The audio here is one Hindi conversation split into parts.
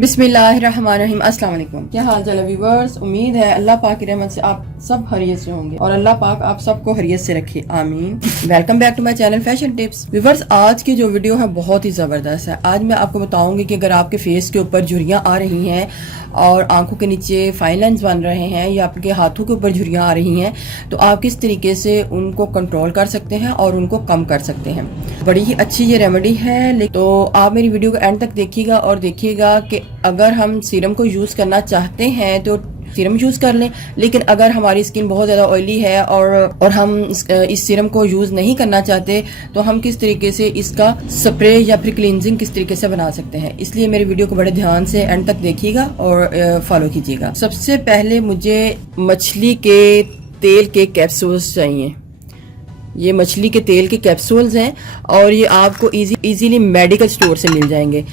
बिस्मिल्लाहिर्रहमानिर्रहीम। अस्सलाम वालेकुम। क्या हाल चाल है व्यूअर्स। उम्मीद है अल्लाह पाक की रहमत से आप सब खैरियत से होंगे और अल्लाह पाक आप सबको खैरियत से रखे, आमीन। Welcome back to my channel fashion tips. Viewers, आज की जो वीडियो है बहुत ही ज़बरदस्त है। आज मैं आपको बताऊंगी कि अगर आपके फेस के ऊपर झुर्रियाँ आ रही हैं और आंखों के नीचे फाइन लाइन्स बन रहे हैं या आपके हाथों के ऊपर झुर्रियाँ आ रही हैं तो आप किस तरीके से उनको कंट्रोल कर सकते हैं और उनको कम कर सकते हैं। बड़ी ही अच्छी ये रेमेडी है, तो आप मेरी वीडियो को एंड तक देखिएगा और देखिएगा कि अगर हम सीरम को यूज़ करना चाहते हैं तो सीरम यूज़ कर लें, लेकिन अगर हमारी स्किन बहुत ज़्यादा ऑयली है और हम इस सीरम को यूज़ नहीं करना चाहते तो हम किस तरीके से इसका स्प्रे या फिर क्लींजिंग किस तरीके से बना सकते हैं। इसलिए मेरी वीडियो को बड़े ध्यान से एंड तक देखिएगा और फॉलो कीजिएगा। सबसे पहले मुझे मछली के तेल के कैप्सूल्स चाहिए। ये मछली के तेल के कैप्सूल्स हैं और ये आपको इजीली मेडिकल स्टोर से मिल जाएंगे।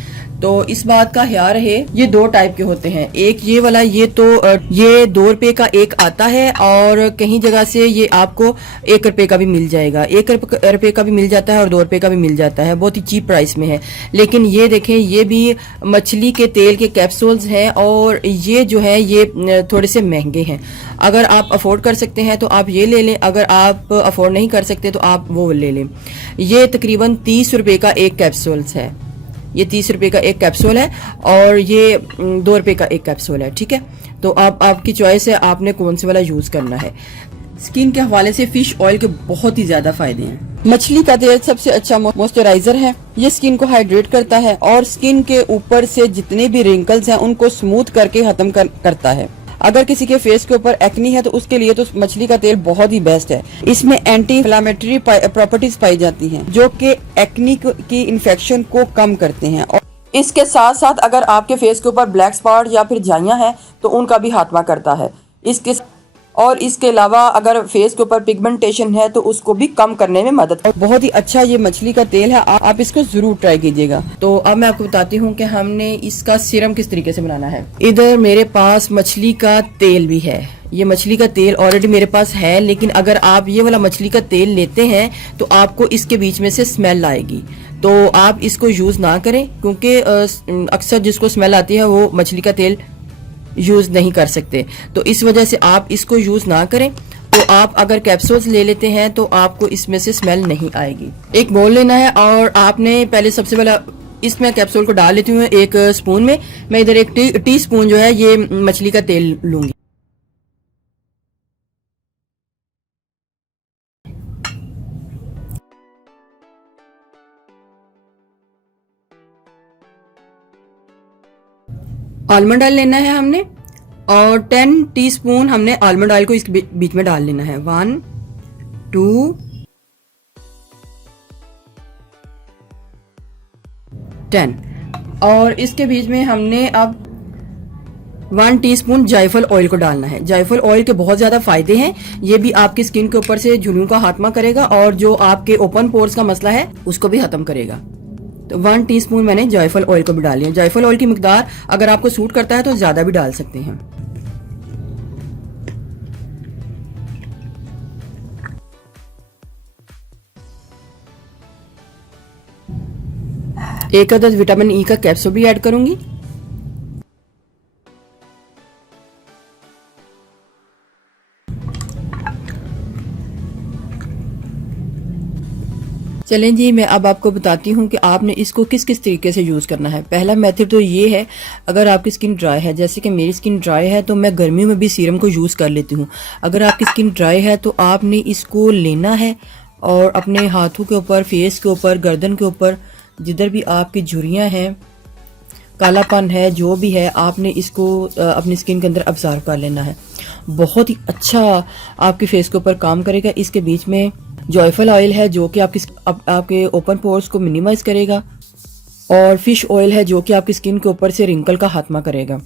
तो इस बात का ख्याल रहे, ये दो टाइप के होते हैं। एक ये वाला, ये 2 रुपए का एक आता है और कहीं जगह से ये आपको 1 रुपए का भी मिल जाएगा। 1 रुपए का भी मिल जाता है और 2 रुपए का भी मिल जाता है, बहुत ही चीप प्राइस में है। लेकिन ये देखें, ये भी मछली के तेल के कैप्सूल्स हैं और ये जो है ये थोड़े से महंगे हैं। अगर आप अफोर्ड कर सकते हैं तो आप ये ले लें, अगर आप अफोर्ड नहीं कर सकते तो आप वो ले लें। ये तकरीबन 30 रुपए का एक कैप्सूल्स है। ये 30 रुपए का एक कैप्सूल है और ये 2 रुपए का एक कैप्सूल है। ठीक है, तो आपकी चॉइस है, आपने कौन से वाला यूज करना है। स्किन के हवाले से फिश ऑयल के बहुत ही ज्यादा फायदे हैं। मछली का तेल सबसे अच्छा मॉइस्चराइजर है। ये स्किन को हाइड्रेट करता है और स्किन के ऊपर से जितने भी रिंकल्स हैं उनको स्मूथ करके खत्म करता है। अगर किसी के फेस के ऊपर एक्नी है तो उसके लिए तो मछली का तेल बहुत ही बेस्ट है। इसमें एंटी इंफ्लेमेटरी प्रॉपर्टीज पाई जाती हैं जो कि एक्नी की इन्फेक्शन को कम करते हैं। और इसके साथ साथ अगर आपके फेस के ऊपर ब्लैक स्पॉट या फिर झाइयां हैं तो उनका भी खात्मा करता है। इसके अलावा अगर फेस के ऊपर पिगमेंटेशन है तो उसको भी कम करने में मदद है। बहुत ही अच्छा ये मछली का तेल है, आप इसको जरूर ट्राई कीजिएगा। तो अब मैं आपको बताती हूँ कि हमने इसका सीरम किस तरीके से बनाना है। इधर मेरे पास मछली का तेल भी है। ये मछली का तेल ऑलरेडी मेरे पास है, लेकिन अगर आप ये वाला मछली का तेल लेते हैं तो आपको इसके बीच में से स्मेल आएगी, तो आप इसको यूज ना करें क्योंकि अक्सर जिसको स्मेल आती है वो मछली का तेल यूज नहीं कर सकते। तो इस वजह से आप इसको यूज ना करें। तो आप अगर कैप्सूल्स ले लेते हैं तो आपको इसमें से स्मेल नहीं आएगी। एक बोल लेना है और आपने पहले सबसे पहले इसमें कैप्सूल को डाल लेती हूँ एक स्पून में। मैं इधर एक टी स्पून जो है ये मछली का तेल लूंगी। आलमंड ऑयल लेना है हमने और 10 टीस्पून हमने आलमंड ऑयल को इस बीच में डाल लेना है। 1 2 10 और इसके बीच में हमने अब 1 टीस्पून जायफल ऑयल को डालना है। जायफल ऑयल के बहुत ज्यादा फायदे हैं। ये भी आपकी स्किन के ऊपर से झुर्रियों का खात्मा करेगा और जो आपके ओपन पोर्स का मसला है उसको भी खत्म करेगा। तो 1 टीस्पून मैंने जायफल ऑयल को भी डाल लिया। जायफल ऑयल की मिकदार अगर आपको सूट करता है तो ज्यादा भी डाल सकते हैं। एक अदद विटामिन ई का कैप्सूल भी ऐड करूंगी। चलें जी, मैं अब आपको बताती हूँ कि आपने इसको किस किस तरीके से यूज़ करना है। पहला मेथड तो ये है, अगर आपकी स्किन ड्राई है, जैसे कि मेरी स्किन ड्राई है तो मैं गर्मियों में भी सीरम को यूज़ कर लेती हूँ। अगर आपकी स्किन ड्राई है तो आपने इसको लेना है और अपने हाथों के ऊपर, फेस के ऊपर, गर्दन के ऊपर, जिधर भी आपकी झुर्रियाँ हैं, कालापन है, जो भी है, आपने इसको अपनी स्किन के अंदर अब्जॉर्ब कर लेना है। बहुत ही अच्छा आपके फेस के ऊपर काम करेगा। इसके बीच में जायफल ऑयल है जो कि आपके ओपन पोर्स को मिनिमाइज करेगा और फिश ऑयल है जो कि आपकी स्किन के ऊपर से रिंकल का खात्मा करेगा।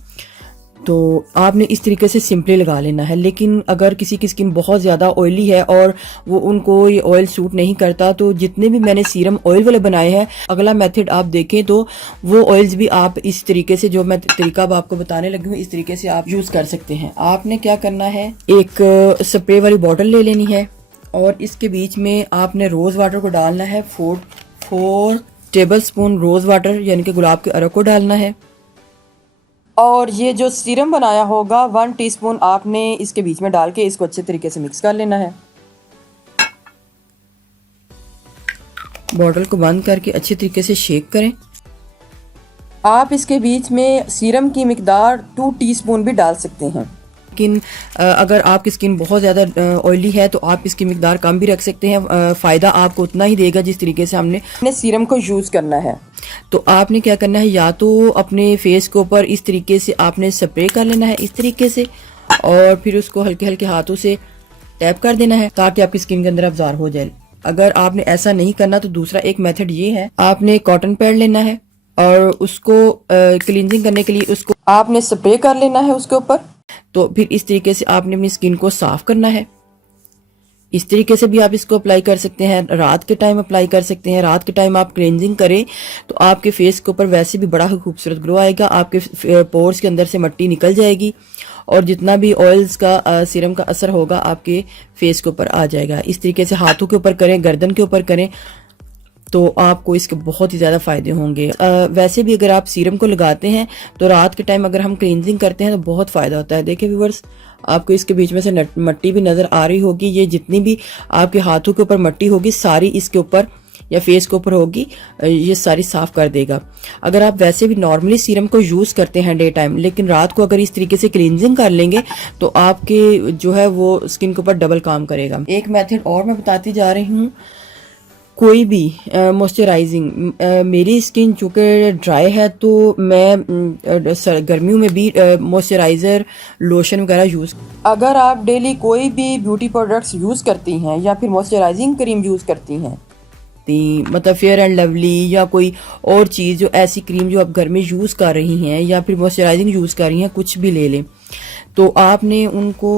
तो आपने इस तरीके से सिंपली लगा लेना है। लेकिन अगर किसी की स्किन बहुत ज़्यादा ऑयली है और उनको ये ऑयल सूट नहीं करता तो जितने भी मैंने सीरम ऑयल वाले बनाए हैं, अगला मेथड आप देखें तो वो ऑयल्स भी आप इस तरीके से, जो मैं तरीका अब आपको बताने लगी हूँ, इस तरीके से आप यूज़ कर सकते हैं। आपने क्या करना है, एक स्प्रे वाली बॉटल ले लेनी है और इसके बीच में आपने रोज़ वाटर को डालना है। 4 टेबल स्पून रोज़ वाटर यानी कि गुलाब के अरक को डालना है। और ये जो सीरम बनाया होगा 1 टीस्पून आपने इसके बीच में डाल के इसको अच्छे तरीके से मिक्स कर लेना है। बॉटल को बंद करके अच्छे तरीके से शेक करें। आप इसके बीच में सीरम की मिकदार 2 टीस्पून भी डाल सकते हैं, लेकिन अगर आपकी स्किन बहुत ज़्यादा ऑयली है तो आप इसकी मिकदार कम भी रख सकते हैं। फ़ायदा आपको उतना ही देगा जिस तरीके से हमने सीरम को यूज़ करना है। तो आपने क्या करना है, या तो अपने फेस के ऊपर इस तरीके से आपने स्प्रे कर लेना है इस तरीके से, और फिर उसको हल्के हल्के हाथों से टैप कर देना है ताकि आपकी स्किन के अंदर अब्जॉर्ब हो जाए। अगर आपने ऐसा नहीं करना तो दूसरा एक मेथड ये है, आपने कॉटन पैड लेना है और उसको क्लींजिंग करने के लिए उसको आपने स्प्रे कर लेना है उसके ऊपर। तो फिर इस तरीके से आपने अपनी स्किन को साफ करना है। इस तरीके से भी आप इसको अप्लाई कर सकते हैं, रात के टाइम अप्लाई कर सकते हैं। रात के टाइम आप क्लींजिंग करें तो आपके फेस के ऊपर वैसे भी बड़ा खूबसूरत ग्लो आएगा, आपके पोर्स के अंदर से मिट्टी निकल जाएगी और जितना भी ऑयल्स का सीरम का असर होगा आपके फेस के ऊपर आ जाएगा। इस तरीके से हाथों के ऊपर करें, गर्दन के ऊपर करें तो आपको इसके बहुत ही ज़्यादा फ़ायदे होंगे। वैसे भी अगर आप सीरम को लगाते हैं तो रात के टाइम अगर हम क्लींजिंग करते हैं तो बहुत फ़ायदा होता है। देखिए व्यूअर्स, आपको इसके बीच में से मिट्टी भी नज़र आ रही होगी। ये जितनी भी आपके हाथों के ऊपर मिट्टी होगी सारी इसके ऊपर या फेस के ऊपर होगी, ये सारी साफ़ कर देगा। अगर आप वैसे भी नॉर्मली सीरम को यूज़ करते हैं डे टाइम, लेकिन रात को अगर इस तरीके से क्लींजिंग कर लेंगे तो आपके जो है वो स्किन के ऊपर डबल काम करेगा। एक मेथड और मैं बताती जा रही हूँ, कोई भी मॉइस्चराइजिंग, मेरी स्किन चूँकि ड्राई है तो मैं गर्मियों में भी मॉइस्चराइज़र लोशन वगैरह यूज़। अगर आप डेली कोई भी ब्यूटी प्रोडक्ट्स यूज़ करती हैं या फिर मॉइस्चराइजिंग क्रीम यूज़ करती हैं, मतलब फेयर एंड लवली या कोई और चीज़ जो ऐसी क्रीम जो आप घर में यूज़ कर रही हैं या फिर मॉइस्चराइजिंग यूज़ कर रही हैं, कुछ भी ले लें, तो आपने उनको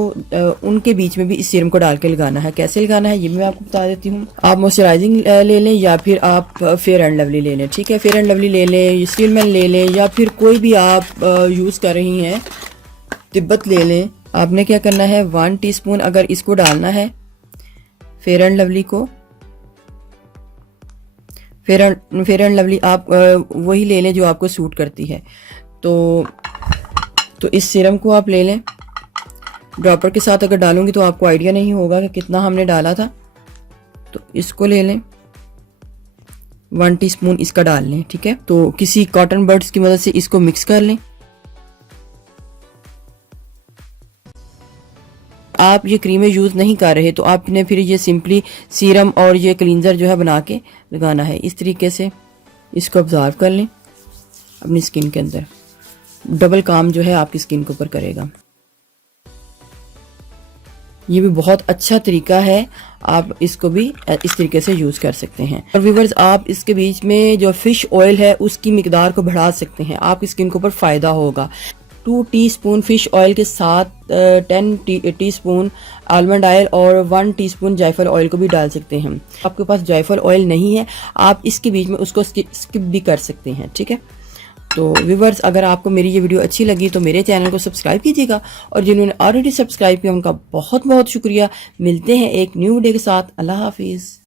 उनके बीच में भी इस सीरम को डाल के लगाना है। कैसे लगाना है ये मैं आपको बता देती हूँ। आप मॉइस्चराइजिंग ले लें या फिर आप फेयर एंड लवली ले लें, ठीक है। फेयर एंड लवली ले लें, स्टीलमैन ले लें या फिर कोई भी आप यूज़ कर रही हैं, तिब्बत ले लें। आपने क्या करना है, 1 टीस्पून अगर इसको डालना है फेयर एंड लवली को, फेयर एंड लवली आप वही ले लें जो आपको सूट करती है। तो इस सीरम को आप ले लें। ड्रॉपर के साथ अगर डालूंगी तो आपको आइडिया नहीं होगा कि कितना हमने डाला था। तो इसको ले लें, 1 टीस्पून इसका डाल लें, ठीक है। तो किसी कॉटन बड्स की मदद से इसको मिक्स कर लें। आप ये क्रीमें यूज़ नहीं कर रहे तो आपने फिर ये सिंपली सीरम और ये क्लींजर जो है बना के लगाना है। इस तरीके से इसको ऑब्जर्व कर लें अपनी स्किन के अंदर, डबल काम जो है आपकी स्किन के ऊपर करेगा। ये भी बहुत अच्छा तरीका है, आप इसको भी इस तरीके से यूज़ कर सकते हैं। और व्यूअर्स, आप इसके बीच में जो फिश ऑयल है उसकी मिकदार को बढ़ा सकते हैं, आपकी स्किन के ऊपर फ़ायदा होगा। 2 टीस्पून फिश ऑयल के साथ 10 टीस्पून आलमंड ऑयल और 1 टीस्पून जायफल ऑयल को भी डाल सकते हैं। आपके पास जायफल ऑयल नहीं है, आप इसके बीच में उसको स्किप भी कर सकते हैं, ठीक है। तो व्यूअर्स, अगर आपको मेरी ये वीडियो अच्छी लगी तो मेरे चैनल को सब्सक्राइब कीजिएगा, और जिन्होंने ऑलरेडी सब्सक्राइब किया उनका बहुत बहुत शुक्रिया। मिलते हैं एक न्यू वीडियो के साथ। अल्लाह हाफिज़।